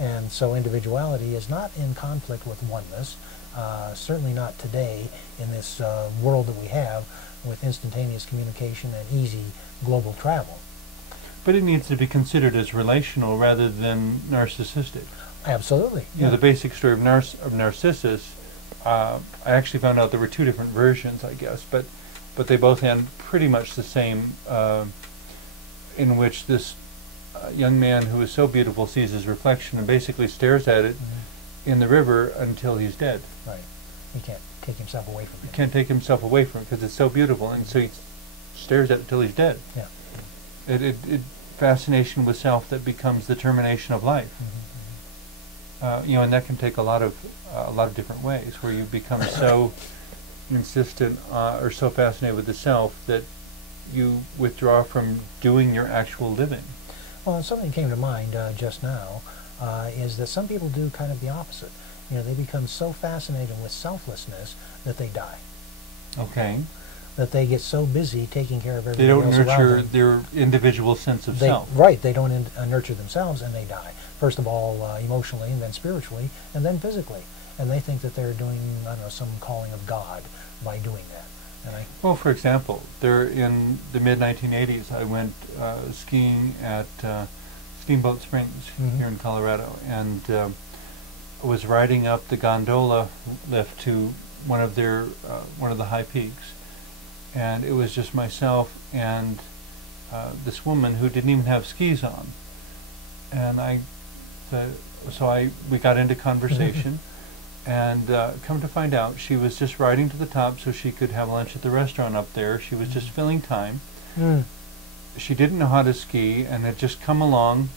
And so individuality is not in conflict with oneness, certainly not today in this world that we have with instantaneous communication and easy global travel. But it needs to be considered as relational rather than narcissistic. Absolutely. You know, the basic story of Narcissus, I actually found out there were two different versions, I guess, but they both end pretty much the same, in which this young man who is so beautiful sees his reflection and basically stares at it in the river until he's dead. Right. He can't take himself away from it. He can't take himself away from it because it's so beautiful, and so he stares at it until he's dead. Yeah. It fascination with self that becomes the termination of life. You know, and that can take a lot of different ways, where you become so insistent or so fascinated with the self that you withdraw from doing your actual living. Well, something came to mind just now is that some people do kind of the opposite. You know, they become so fascinated with selflessness that they die. Okay. That they get so busy taking care of everybody They don't else around nurture them. their individual sense of self. Right, they don't nurture themselves, and they die. First of all, emotionally, and then spiritually, and then physically. And they think that they're doing, I don't know, some calling of God by doing that. And well, for example, there in the mid-1980s, I went skiing at Steamboat Springs here in Colorado, and was riding up the gondola lift to one of the high peaks, and it was just myself and this woman who didn't even have skis on, and we got into conversation. And come to find out, she was just riding to the top so she could have lunch at the restaurant up there. She was just filling time. She didn't know how to ski and had just come along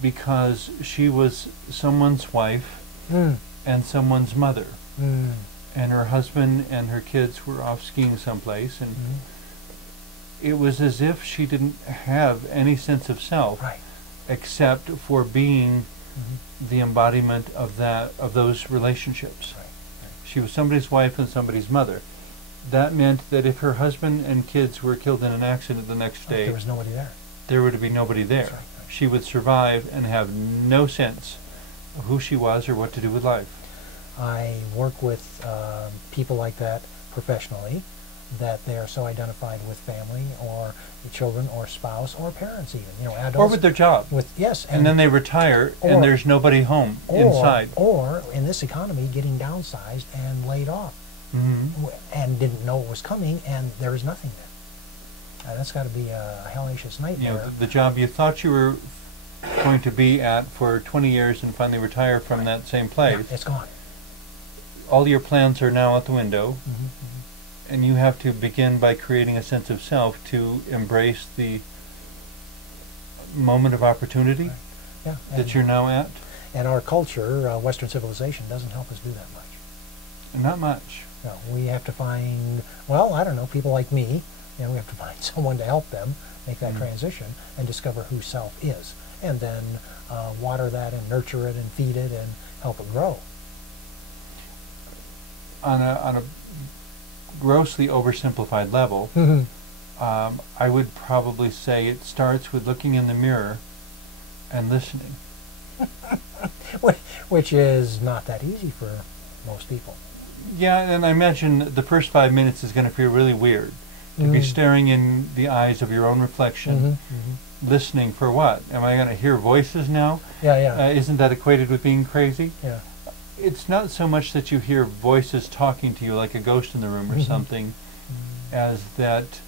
because she was someone's wife and someone's mother. And her husband and her kids were off skiing someplace. And it was as if she didn't have any sense of self except for being the embodiment of those relationships. She was somebody's wife and somebody's mother. That meant that if her husband and kids were killed in an accident the next day, there was nobody there. There would be nobody there. She would survive and have no sense of who she was or what to do with life. I work with people like that professionally, that they are so identified with family or children or spouse or parents even, you know, adults. Or with their job. Yes. And then they retire and there's nobody home inside. Or, in this economy, getting downsized and laid off. And didn't know it was coming, and there is nothing there. That's got to be a hellacious nightmare. You know, the job you thought you were going to be at for 20 years and finally retire from that same place. Yeah, it's gone. All your plans are now out the window. And you have to begin by creating a sense of self to embrace the moment of opportunity that you're now at. And our culture, Western civilization, doesn't help us do that much. Not much. No, we have to find, well, I don't know, people like me, you know, we have to find someone to help them make that transition and discover who self is. And then water that and nurture it and feed it and help it grow. On a grossly oversimplified level, I would probably say it starts with looking in the mirror and listening. Which is not that easy for most people. Yeah, and I imagine the first 5 minutes is going to feel really weird. To be staring in the eyes of your own reflection, listening for what? Am I going to hear voices now? Isn't that equated with being crazy? Yeah. It's not so much that you hear voices talking to you like a ghost in the room or something, as that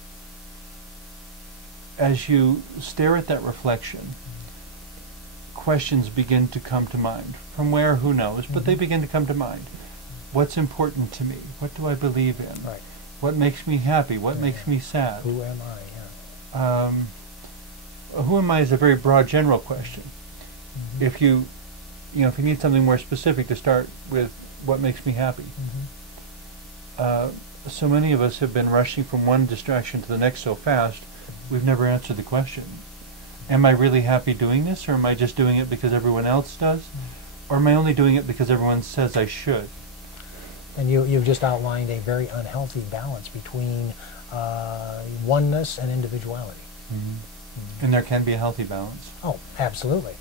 as you stare at that reflection, questions begin to come to mind. From where, who knows, but they begin to come to mind. What's important to me? What do I believe in? What makes me happy? What makes me sad? Who am I? Who am I is a very broad general question. If you need something more specific, to start with what makes me happy. So many of us have been rushing from one distraction to the next so fast, we've never answered the question. Am I really happy doing this, or am I just doing it because everyone else does? Or am I only doing it because everyone says I should? And you've just outlined a very unhealthy balance between oneness and individuality. And there can be a healthy balance. Oh, absolutely.